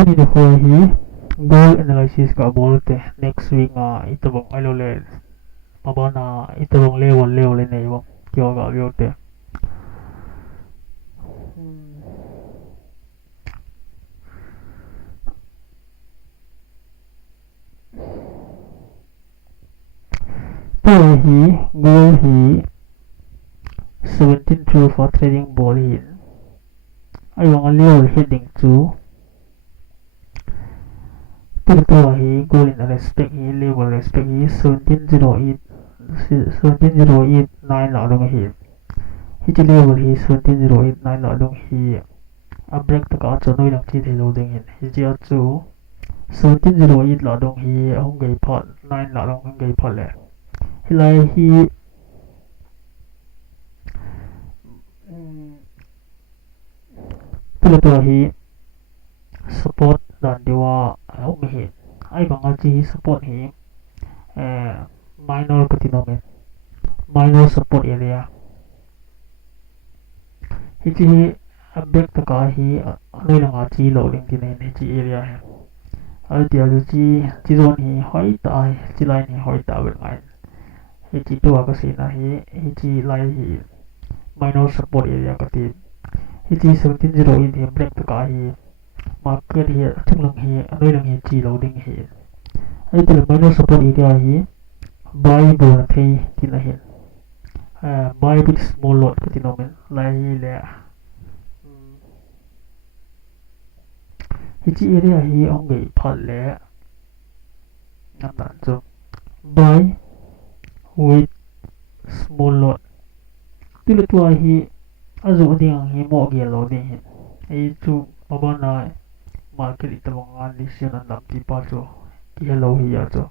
2024 hi goal analysis ka bolte next week nga itabong alole mabana itabong level ne ibo kyo ga byote to hi goal hi 17 true for trading ball hin ai wang level heading to to hi goal in respect hi level respect hi 1708 la dong hi hi chi level hi 17089 la dong hi a break ta ka cho noi lang chi thei lo ding hin hi chi a chu 1708 la dong hi hong gei phat 9 la dong hong gei phat le hi lai hi to hi support dan dewa hong hi ai bang chi support hi minor ka tinomen minor support area hi chi break ta ka hi noi lang a chi lo ding tin hi chi area hi ai tia chi zone hi hoi ta chi line hi hoi ta wen ngai hi chi to ka si na hi chi lai hi minor support area ka ti hi chi 1708 hi break ta ka hi market hi chung lang hi noi lang hi chi lo ding hi ai tia minor support area hi buy bo na thei tin a hi buy with small lot ka ti no men lai hi le hi chi area hi ong gei phat le nam dan chu buy with small lot tila tua hi azu ding hi mo ge lo ding hi ai chu mabana market itabang an lision an lam ti pa chu ki hello hi ya chu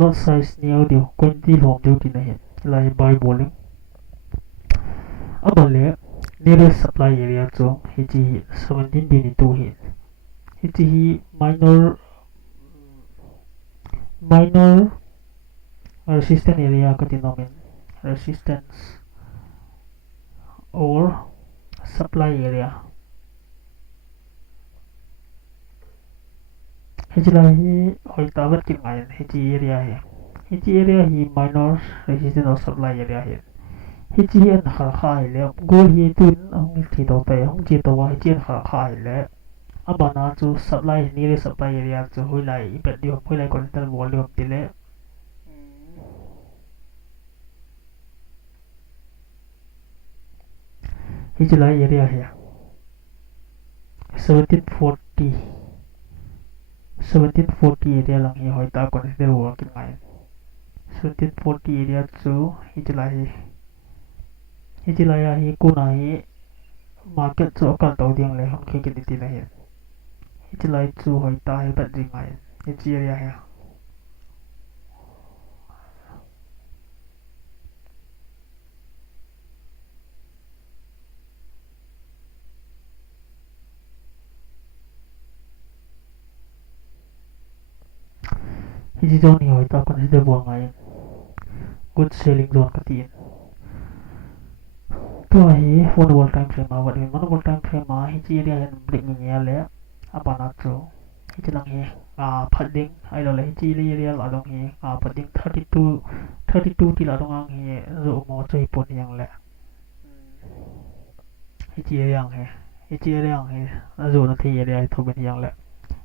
lot size ni audio 20 lom deu tin hi lai buy bowling abale nearest supply area chu hi chi 1722 hi hi chi minor resistance area ka tinomen resistance or supply area hi chi lai hi hoi ta wat kin ngai hi chi area hi minor resistance or supply area hi hi chi an khar khai le goal hi tun ong thi to pe ong chi to wa hi chi khar khai le abana chu supply ni re supply area chu hoi lai pe dio hoi lai control volume ti le hi chi lai area hi 1740 area lang hi hoi ta consider work in line 1740 area chu hi chi lai hi ku na hi market chu ka to ding le hong ki ti na hi hi chi lai chu hoi ta hi bat ring ai hi chi area hi hi chi zone hi hoi ta consider work ngai good selling zone ka tin to hi one wall time frame ma wat hi one wall time frame ma hi chi area hi break ni ya le apana chu hi chi lang hi phading ai lo le hi chi area la dong hi phading 32 ti la dong ang hi zo mo choi pon yang le hi chi area hi zo na thi area tho ben yang le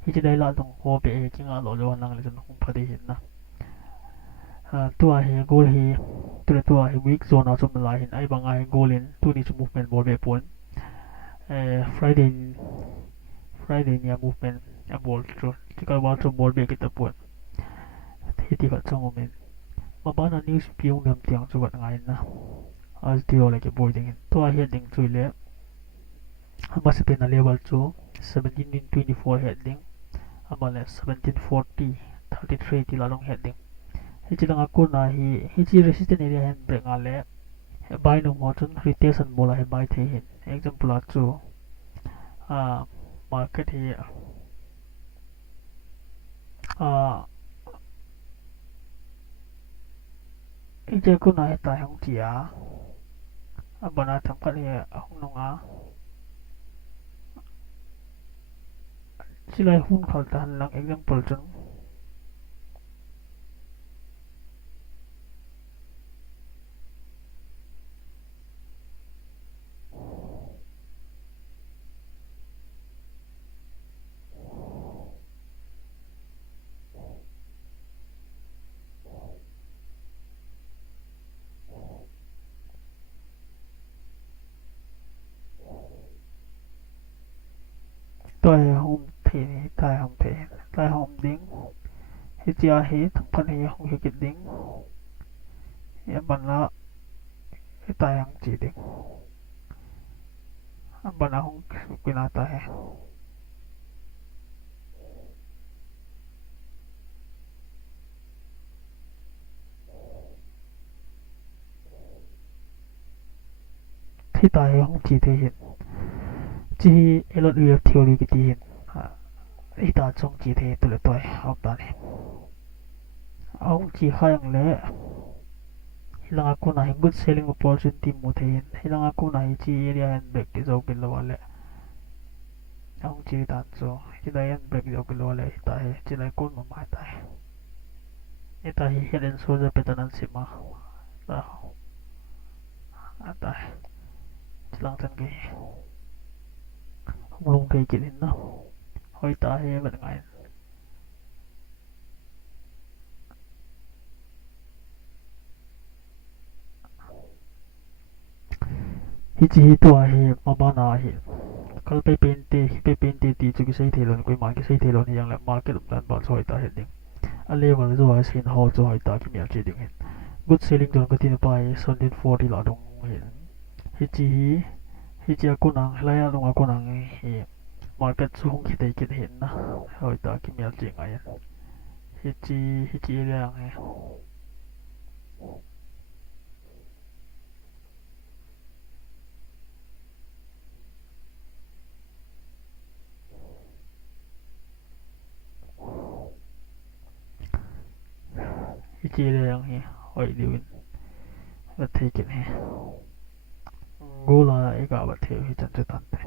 hi chi dai la dong ho pe chi nga lo lo nang le jon hong phadi hin na tua hi goal hi tua hi week zone a chum la hin ai bang ai goal in tu ni chu movement ball be pon friday nia movement a ball tro ti ka wa chu ball be ki ta pon thi ti ka chong men ma ba na news piung nam tiang chu wat ngai na as ti ole ke boy ding tua hi ding chu le ama se pen level chu 1724 heading ama le 1740 33 ti la long heading hi chi lang aku na hi chi resistant area hen break nga le buy no mo chun rotation bola he buy the hin example a chu market hi ije ku na he ta hong chi bana tham khat he hong nong Sila hun kaltahan lang example dyan. Tôi hôm thì tai hôm thì tai hôm tiếng thì chia hết thằng phân thì không hiểu cái tiếng em bạn là cái tai không chỉ tiếng em bạn là không quyền là tai thì tai không chỉ thể hiện chỉ elot uyab theory cái thể hiện thì ta trong chỉ thể tụi tôi học ta này ông chỉ khai yang lệ hilang aku na good selling opportunity mo thein hilang aku na chi area and break ke zo bil wale ông chỉ tan so chi dai and break zo bil wale ta he chi dai kun ma mai ta he eta hi hidden source petanan sima ta ta chi lang tan ke không lung ke kilin no hoi ta he vật ngai hi chi hi tua hi mama na hi kal pe pente ti chu ki sei thelon koi ma ki sei thelon yang la market dan ba choi ta he ding a level zo a sin ho cho hai ta ki mel chi ding good selling don ka tin pai solid 40 la dong hi chi hi chi aku nang la ya dong aku nang hi market chu hong ki te ki hin na hoi ta ki mel chi ngai hi chi le yang he hi chi le yang he hoi diwin va te ki he gola ega ba the hi chan chu tan te